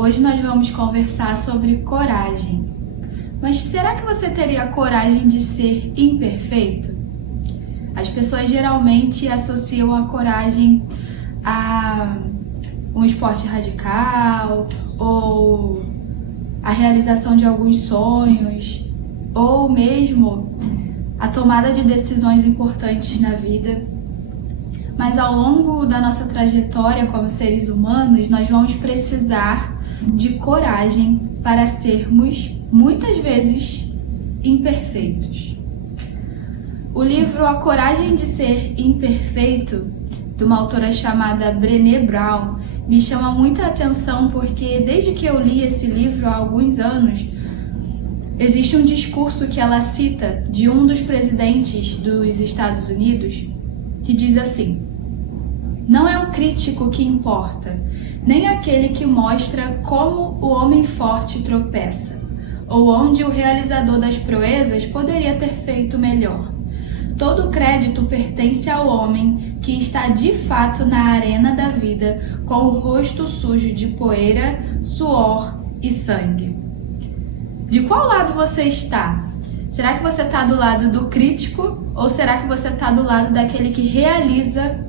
Hoje nós vamos conversar sobre coragem. Mas será que você teria coragem de ser imperfeito? As pessoas geralmente associam a coragem a um esporte radical, ou a realização de alguns sonhos, ou mesmo a tomada de decisões importantes na vida. Mas ao longo da nossa trajetória como seres humanos, nós vamos precisar de coragem para sermos, muitas vezes, imperfeitos. O livro A Coragem de Ser Imperfeito, de uma autora chamada Brené Brown, me chama muita atenção porque desde que eu li esse livro há alguns anos, existe um discurso que ela cita de um dos presidentes dos Estados Unidos que diz assim: não é o crítico que importa, nem aquele que mostra como o homem forte tropeça, ou onde o realizador das proezas poderia ter feito melhor. Todo o crédito pertence ao homem que está de fato na arena da vida, com o rosto sujo de poeira, suor e sangue. De qual lado você está? Será que você está do lado do crítico ou será que você está do lado daquele que realiza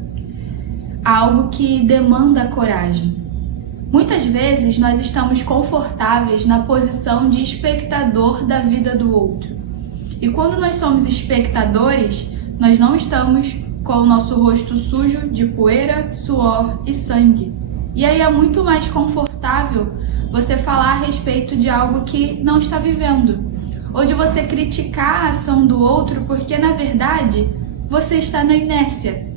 algo que demanda coragem? Muitas vezes nós estamos confortáveis na posição de espectador da vida do outro. E quando nós somos espectadores, nós não estamos com o nosso rosto sujo de poeira, suor e sangue. E aí é muito mais confortável você falar a respeito de algo que não está vivendo, ou de você criticar a ação do outro porque, na verdade, você está na inércia.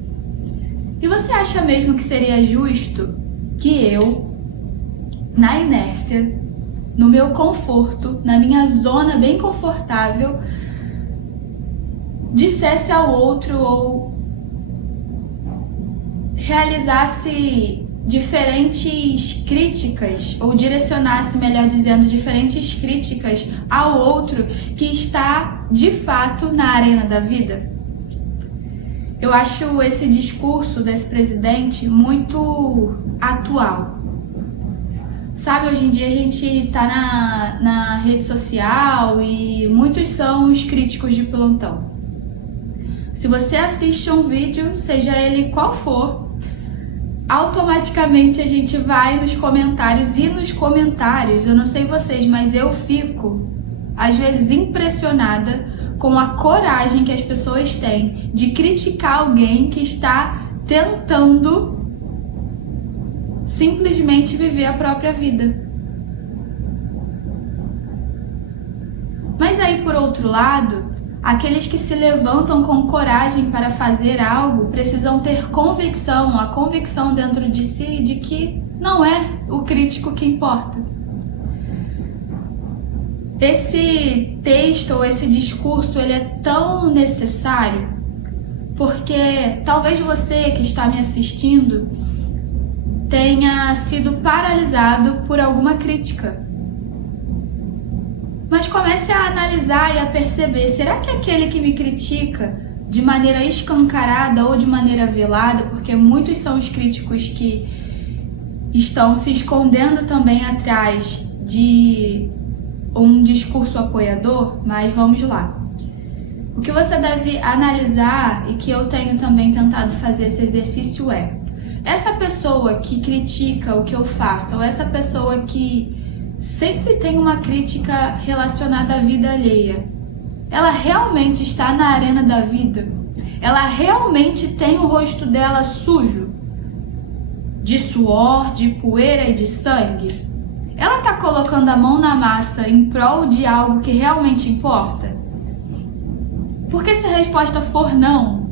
E você acha mesmo que seria justo que eu, na inércia, no meu conforto, na minha zona bem confortável, dissesse ao outro ou realizasse diferentes críticas, ou direcionasse, melhor dizendo, diferentes críticas ao outro que está, de fato, na arena da vida? Eu acho esse discurso desse presidente muito atual. Sabe, hoje em dia a gente tá na rede social e muitos são os críticos de plantão. Se você assiste um vídeo, seja ele qual for, automaticamente a gente vai nos comentários, e nos comentários, eu não sei vocês, mas eu fico, às vezes, impressionada com a coragem que as pessoas têm de criticar alguém que está tentando simplesmente viver a própria vida. Mas aí, por outro lado, aqueles que se levantam com coragem para fazer algo precisam ter convicção, a convicção dentro de si de que não é o crítico que importa. Esse texto ou esse discurso, ele é tão necessário porque talvez você que está me assistindo tenha sido paralisado por alguma crítica. Mas comece a analisar e a perceber, será que aquele que me critica de maneira escancarada ou de maneira velada, porque muitos são os críticos que estão se escondendo também atrás de um discurso apoiador, mas vamos lá. O que você deve analisar, e que eu tenho também tentado fazer esse exercício, é: essa pessoa que critica o que eu faço, ou essa pessoa que sempre tem uma crítica relacionada à vida alheia, ela realmente está na arena da vida? Ela realmente tem o rosto dela sujo de suor, de poeira e de sangue? Ela está colocando a mão na massa em prol de algo que realmente importa? Porque se a resposta for não,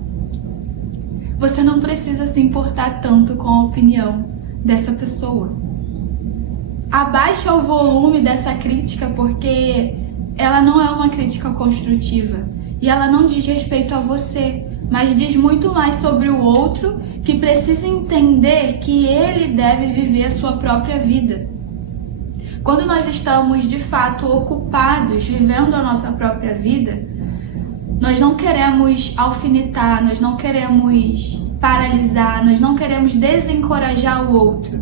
você não precisa se importar tanto com a opinião dessa pessoa. Abaixa o volume dessa crítica, porque ela não é uma crítica construtiva e ela não diz respeito a você, mas diz muito mais sobre o outro, que precisa entender que ele deve viver a sua própria vida. Quando nós estamos de fato ocupados vivendo a nossa própria vida, nós não queremos alfinetar, nós não queremos paralisar, nós não queremos desencorajar o outro.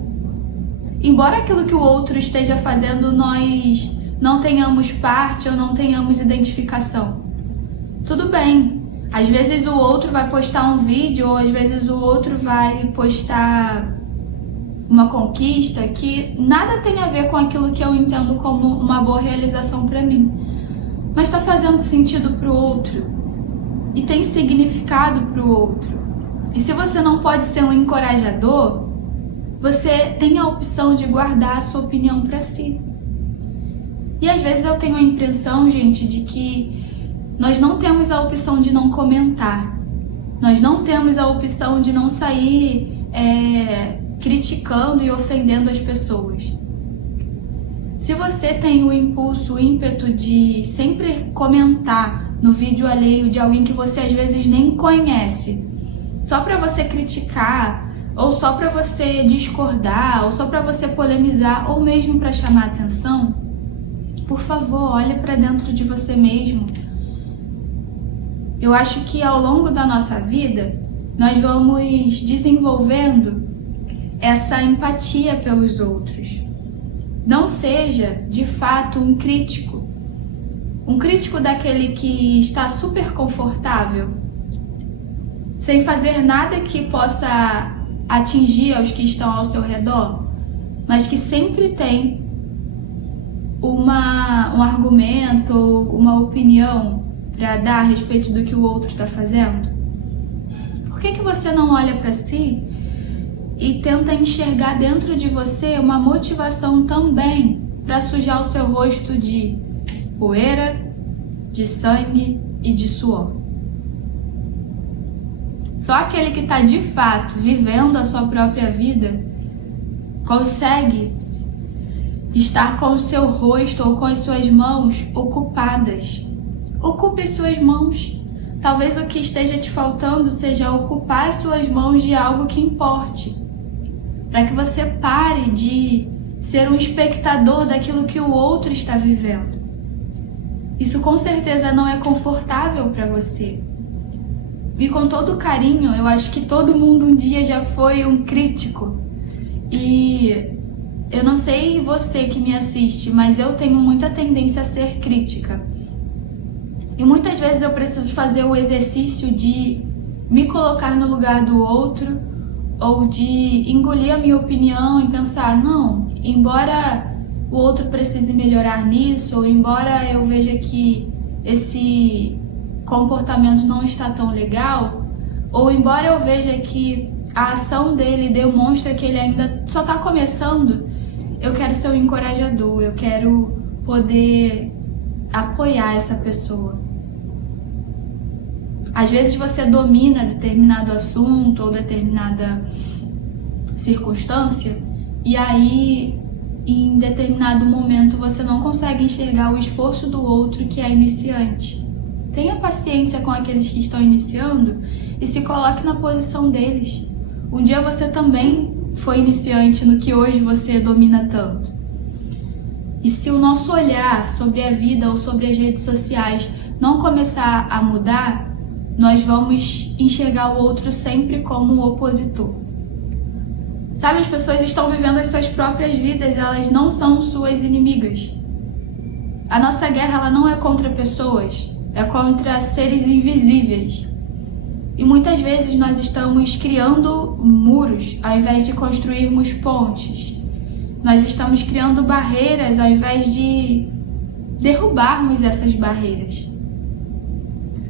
embora aquilo que o outro esteja fazendo nós não tenhamos parte ou não tenhamos identificação. Tudo bem, às vezes o outro vai postar um vídeo ou às vezes o outro vai postar uma conquista que nada tem a ver com aquilo que eu entendo como uma boa realização para mim, mas está fazendo sentido para o outro e tem significado para o outro. E se você não pode ser um encorajador, você tem a opção de guardar a sua opinião para si. E às vezes eu tenho a impressão, gente, de que nós não temos a opção de não comentar. Nós não temos a opção de não sair criticando e ofendendo as pessoas. Se você tem o impulso, o ímpeto de sempre comentar no vídeo alheio de alguém que você às vezes nem conhece, só para você criticar, ou só para você discordar, ou só para você polemizar, ou mesmo para chamar atenção, por favor, olhe para dentro de você mesmo. Eu acho que ao longo da nossa vida, nós vamos desenvolvendo essa empatia pelos outros. Não seja, de fato, um crítico daquele que está super confortável, sem fazer nada que possa atingir aos que estão ao seu redor, mas que sempre tem um argumento, uma opinião para dar a respeito do que o outro está fazendo. Por que você não olha para si e tenta enxergar dentro de você uma motivação também para sujar o seu rosto de poeira, de sangue e de suor? Só aquele que está de fato vivendo a sua própria vida consegue estar com o seu rosto ou com as suas mãos ocupadas. Ocupe as suas mãos. Talvez o que esteja te faltando seja ocupar as suas mãos de algo que importe, para que você pare de ser um espectador daquilo que o outro está vivendo. Isso com certeza não é confortável para você. E com todo carinho, eu acho que todo mundo um dia já foi um crítico. E eu não sei você que me assiste, mas eu tenho muita tendência a ser crítica. E muitas vezes eu preciso fazer o exercício de me colocar no lugar do outro, ou de engolir a minha opinião e pensar, não, embora o outro precise melhorar nisso, ou embora eu veja que esse comportamento não está tão legal, ou embora eu veja que a ação dele demonstra que ele ainda só está começando, eu quero ser um encorajador, eu quero poder apoiar essa pessoa. Às vezes você domina determinado assunto ou determinada circunstância e aí em determinado momento você não consegue enxergar o esforço do outro que é iniciante. Tenha paciência com aqueles que estão iniciando e se coloque na posição deles. Um dia você também foi iniciante no que hoje você domina tanto. E se o nosso olhar sobre a vida ou sobre as redes sociais não começar a mudar, nós vamos enxergar o outro sempre como um opositor. Sabe, as pessoas estão vivendo as suas próprias vidas, elas não são suas inimigas. A nossa guerra ela não é contra pessoas, é contra seres invisíveis. E muitas vezes nós estamos criando muros ao invés de construirmos pontes. Nós estamos criando barreiras ao invés de derrubarmos essas barreiras.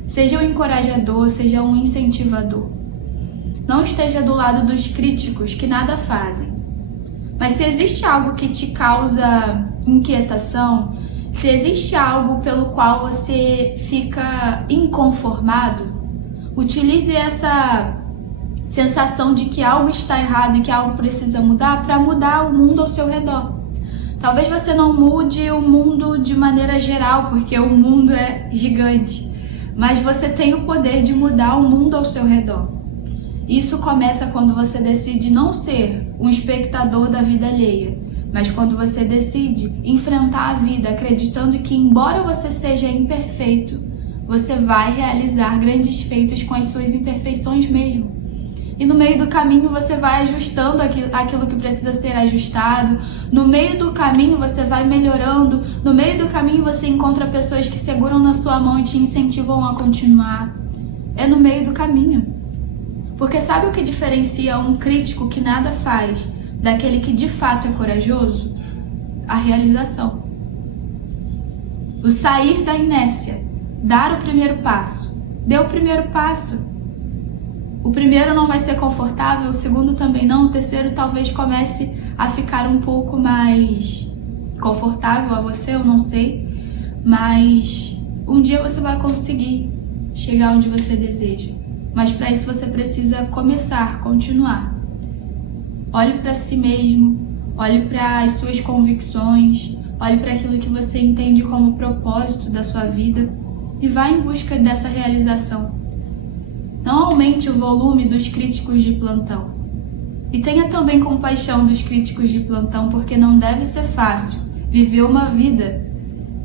Seja um encorajador, seja um incentivador. Não esteja do lado dos críticos que nada fazem. Mas se existe algo que te causa inquietação, se existe algo pelo qual você fica inconformado, utilize essa sensação de que algo está errado e que algo precisa mudar para mudar o mundo ao seu redor. Talvez você não mude o mundo de maneira geral, porque o mundo é gigante, mas você tem o poder de mudar o mundo ao seu redor. Isso começa quando você decide não ser um espectador da vida alheia, mas quando você decide enfrentar a vida acreditando que, embora você seja imperfeito, você vai realizar grandes feitos com as suas imperfeições mesmo. E no meio do caminho você vai ajustando aquilo que precisa ser ajustado. No meio do caminho você vai melhorando. No meio do caminho você encontra pessoas que seguram na sua mão e te incentivam a continuar. É no meio do caminho. Porque sabe o que diferencia um crítico que nada faz daquele que de fato é corajoso? A realização. O sair da inércia. Dar o primeiro passo. Dê o primeiro passo. O primeiro não vai ser confortável, o segundo também não, o terceiro talvez comece a ficar um pouco mais confortável a você, eu não sei. Mas um dia você vai conseguir chegar onde você deseja. Mas para isso você precisa começar, continuar. Olhe para si mesmo, olhe para as suas convicções, olhe para aquilo que você entende como propósito da sua vida e vá em busca dessa realização. Não aumente o volume dos críticos de plantão. E tenha também compaixão dos críticos de plantão, porque não deve ser fácil viver uma vida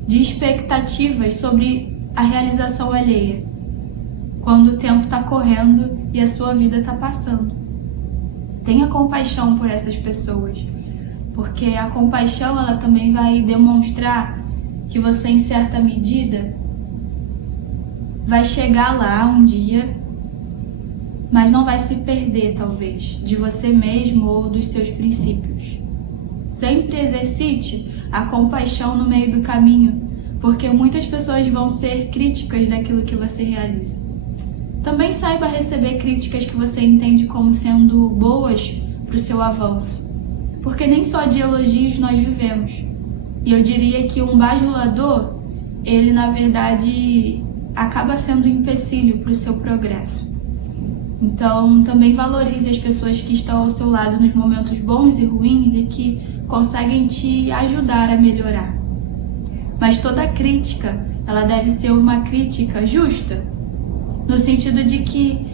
de expectativas sobre a realização alheia, quando o tempo está correndo e a sua vida está passando. Tenha compaixão por essas pessoas, porque a compaixão ela também vai demonstrar que você, em certa medida, vai chegar lá um dia, mas não vai se perder, talvez, de você mesmo ou dos seus princípios. Sempre exercite a compaixão no meio do caminho, porque muitas pessoas vão ser críticas daquilo que você realiza. Também saiba receber críticas que você entende como sendo boas para o seu avanço, porque nem só de elogios nós vivemos. E eu diria que um bajulador, ele na verdade acaba sendo um empecilho para o seu progresso. Então, também valorize as pessoas que estão ao seu lado nos momentos bons e ruins e que conseguem te ajudar a melhorar. Mas toda crítica, ela deve ser uma crítica justa, no sentido de que,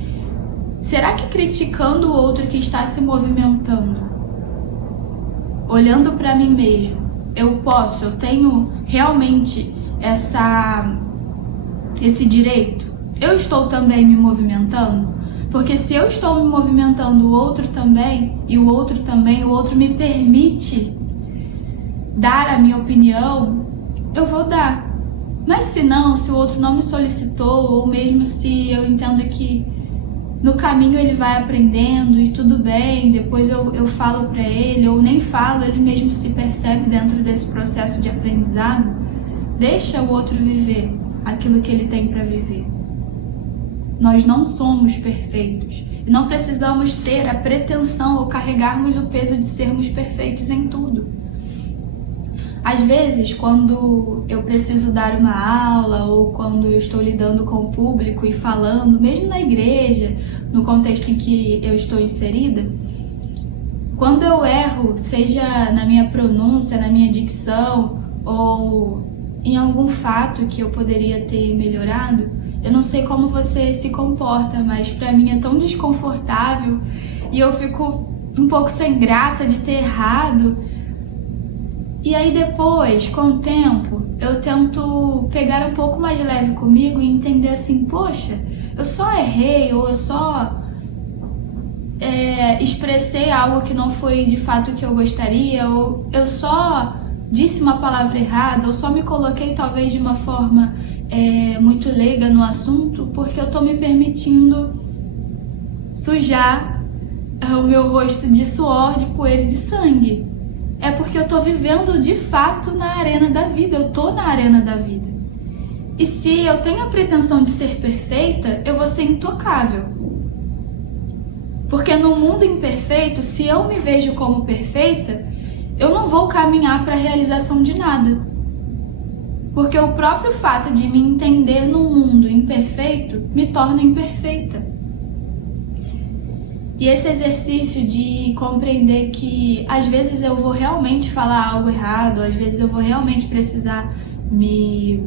será que criticando o outro que está se movimentando, olhando para mim mesmo, eu tenho realmente esse direito? Eu estou também me movimentando? Porque se eu estou me movimentando, o outro também, e o outro também, o outro me permite dar a minha opinião, eu vou dar. Mas se não, se o outro não me solicitou, ou mesmo se eu entendo que no caminho ele vai aprendendo e tudo bem, depois eu falo para ele, ou nem falo, ele mesmo se percebe dentro desse processo de aprendizado, deixa o outro viver aquilo que ele tem para viver. Nós não somos perfeitos e não precisamos ter a pretensão ou carregarmos o peso de sermos perfeitos em tudo. Às vezes, quando eu preciso dar uma aula ou quando eu estou lidando com o público e falando, mesmo na igreja, no contexto em que eu estou inserida, quando eu erro, seja na minha pronúncia, na minha dicção ou em algum fato que eu poderia ter melhorado, eu não sei como você se comporta, mas pra mim é tão desconfortável e eu fico um pouco sem graça de ter errado. E aí depois, com o tempo, eu tento pegar um pouco mais leve comigo e entender assim, poxa, eu só errei ou eu só expressei algo que não foi de fato o que eu gostaria, ou eu só disse uma palavra errada, ou só me coloquei talvez de uma forma muito leiga no assunto, porque eu tô me permitindo sujar o meu rosto de suor, de poeira e de sangue. É porque eu tô vivendo de fato na arena da vida, eu tô na arena da vida. E se eu tenho a pretensão de ser perfeita, eu vou ser intocável. Porque no mundo imperfeito, se eu me vejo como perfeita, eu não vou caminhar para a realização de nada. Porque o próprio fato de me entender num mundo imperfeito me torna imperfeita. E esse exercício de compreender que às vezes eu vou realmente falar algo errado, às vezes eu vou realmente precisar me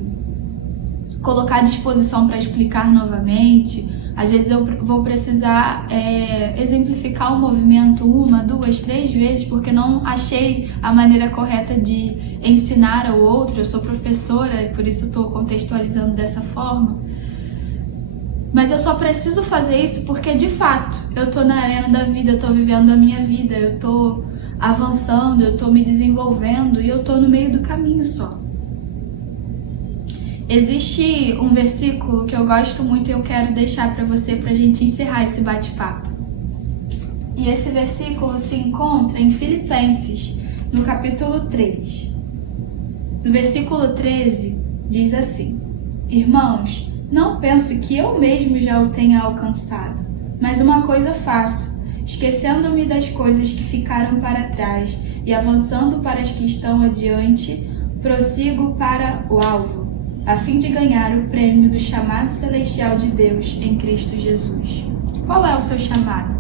colocar à disposição para explicar novamente, às vezes eu vou precisar exemplificar o movimento 1, 2, 3 vezes, porque não achei a maneira correta de ensinar ao outro. Eu sou professora e por isso estou contextualizando dessa forma. Mas eu só preciso fazer isso porque, de fato, eu tô na arena da vida, eu tô vivendo a minha vida, eu tô avançando, eu tô me desenvolvendo e eu tô no meio do caminho só. Existe um versículo que eu gosto muito e eu quero deixar para você pra gente encerrar esse bate-papo. E esse versículo se encontra em Filipenses, no capítulo 3. No versículo 13, diz assim: Irmãos, não penso que eu mesmo já o tenha alcançado, mas uma coisa faço, esquecendo-me das coisas que ficaram para trás e avançando para as que estão adiante, prossigo para o alvo, a fim de ganhar o prêmio do chamado celestial de Deus em Cristo Jesus. Qual é o seu chamado?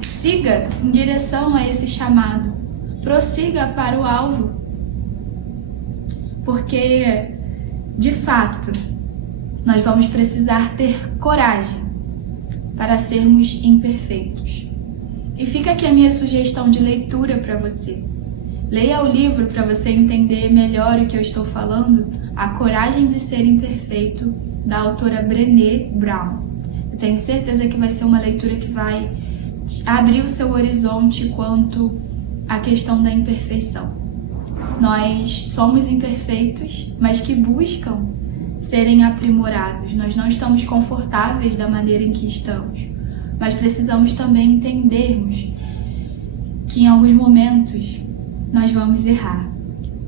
Siga em direção a esse chamado. Prossiga para o alvo. Porque, de fato, nós vamos precisar ter coragem para sermos imperfeitos. E fica aqui a minha sugestão de leitura para você. Leia o livro para você entender melhor o que eu estou falando, A Coragem de Ser Imperfeito, da autora Brené Brown. Eu tenho certeza que vai ser uma leitura que vai abrir o seu horizonte quanto à questão da imperfeição. Nós somos imperfeitos, mas que buscam serem aprimorados. Nós não estamos confortáveis da maneira em que estamos, mas precisamos também entendermos que em alguns momentos nós vamos errar.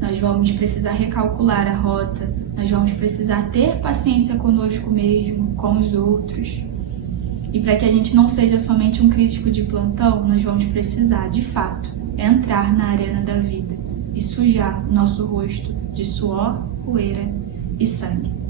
Nós vamos precisar recalcular a rota, nós vamos precisar ter paciência conosco mesmo, com os outros. E para que a gente não seja somente um crítico de plantão, nós vamos precisar, de fato, entrar na arena da vida e sujar nosso rosto de suor, poeira e sangue.